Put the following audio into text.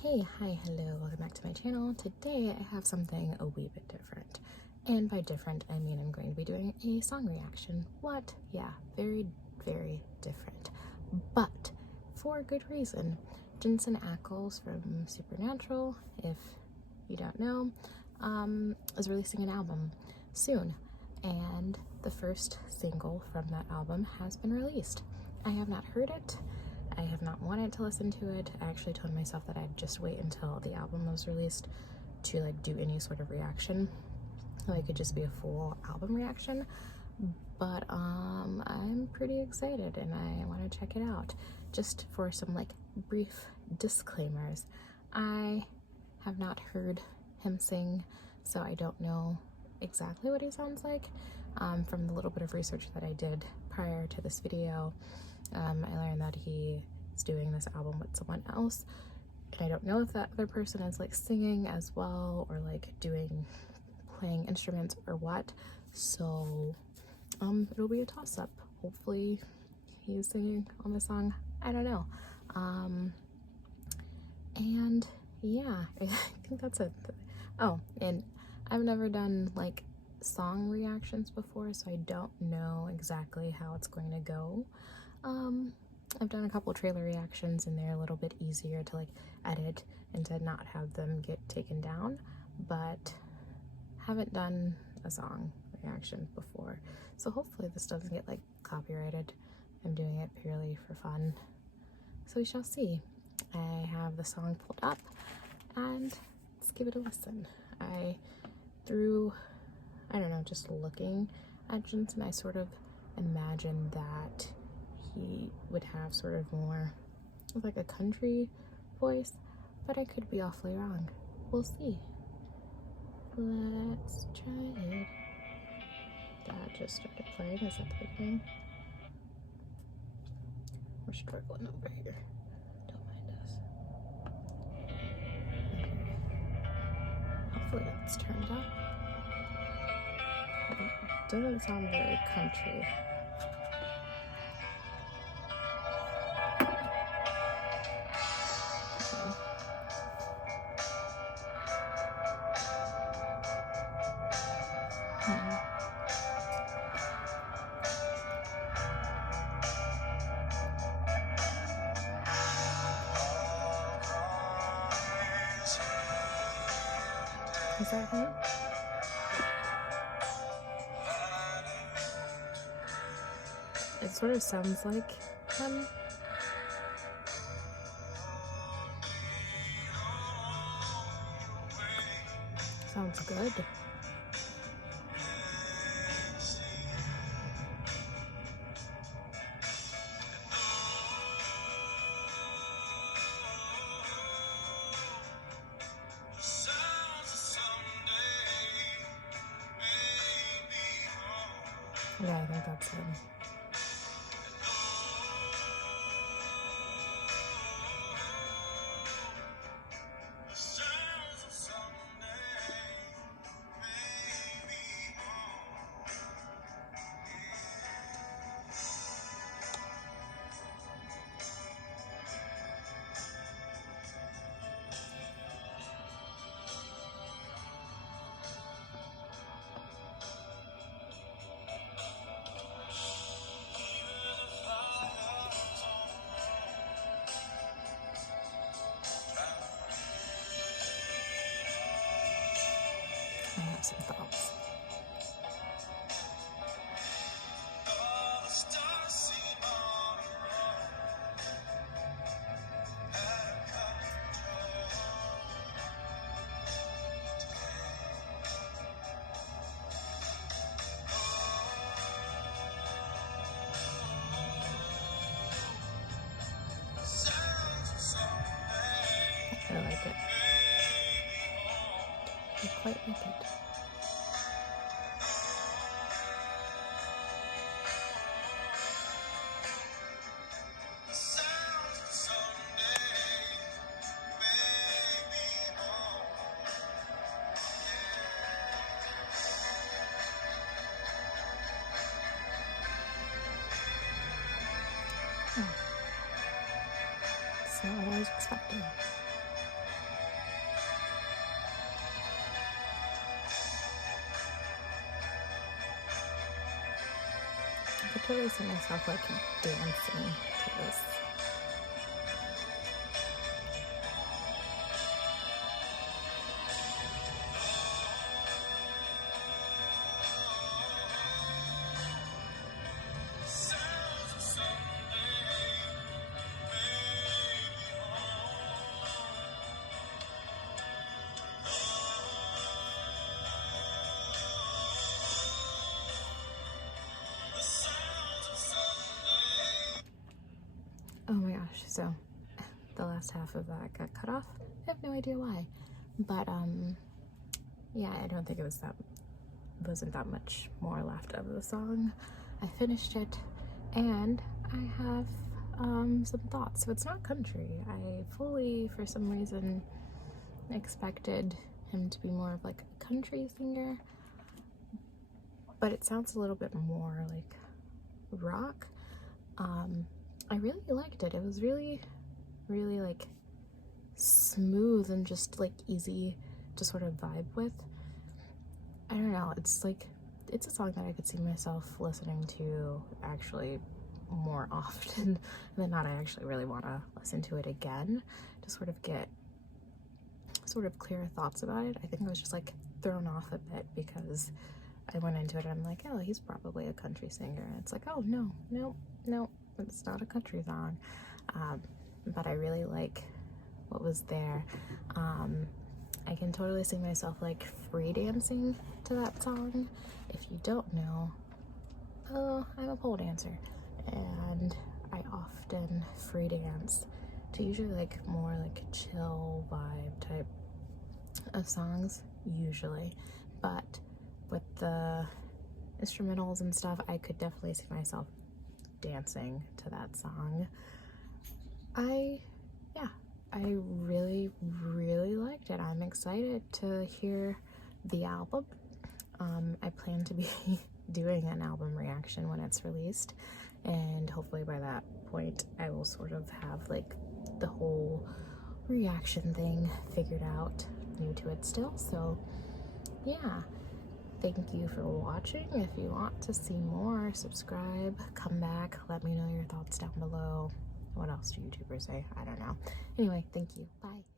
Hey, hi, hello, welcome back to my channel. Today I have something a wee bit different. And by different, I mean I'm going to be doing a song reaction. What? Yeah, very, very different. But for good reason. Jensen Ackles from Supernatural, if you don't know, is releasing an album soon. And the first single from that album has been released. I have not heard it. I have not wanted to listen to it. I actually told myself that I'd just wait until the album was released to like do any sort of reaction. Like it could just be a full album reaction. But I'm pretty excited and I want to check it out. Just for some like brief disclaimers, I have not heard him sing, so I don't know exactly what he sounds like. From the little bit of research that I did prior to this video, I learned that he is doing this album with someone else, and I don't know if that other person is like singing as well or like playing instruments or what, so it'll be a toss-up. Hopefully he's singing on the song, I don't know. And yeah, I think that's it. Oh, and I've never done like song reactions before, so I don't know exactly how it's going to go. I've done a couple trailer reactions and they're a little bit easier to like edit and to not have them get taken down, but haven't done a song reaction before, so hopefully this doesn't get like copyrighted. I'm doing it purely for fun, so we shall see. I have the song pulled up and let's give it a listen. I don't know, just looking at Jensen, I sort of imagined that he would have sort of more of like a country voice, but I could be awfully wrong. We'll see. Let's try it. That just started playing. Is that playing? We're struggling over here. Don't mind us. Okay. Hopefully it's turned up. It doesn't sound very country. Is that him? It sort of sounds like him. Sounds good. Yeah, I think that's him. I have some thoughts. I like it. I quite like it. Oh. It's not what I was expecting. totally see myself like dancing to this. Oh my gosh, so the last half of that got cut off. I have no idea why. But yeah, I don't think wasn't that much more left of the song. I finished it and I have some thoughts. So it's not country. I fully, for some reason, expected him to be more of like a country singer, but it sounds a little bit more like rock. I really liked it. It was really, really like smooth and just like easy to sort of vibe with. I don't know, it's a song that I could see myself listening to actually more often than not. I actually really want to listen to it again to sort of get sort of clear thoughts about it. I think I was just like thrown off a bit because I went into it and I'm like, oh, he's probably a country singer. And it's like, oh no, it's not a country song. But I really like what was there. I can totally see myself like free dancing to that song. If you don't know, I'm a pole dancer and I often free dance to usually like more like chill vibe type of songs usually, but with the instrumentals and stuff, I could definitely see myself dancing to that song. I really, really liked it. I'm excited to hear the album. I plan to be doing an album reaction when it's released, and hopefully by that point I will sort of have like the whole reaction thing figured out, new to it still. So yeah, thank you for watching. If you want to see more, subscribe, come back, let me know your thoughts down below. What else do YouTubers say? I don't know. Anyway, thank you. Bye.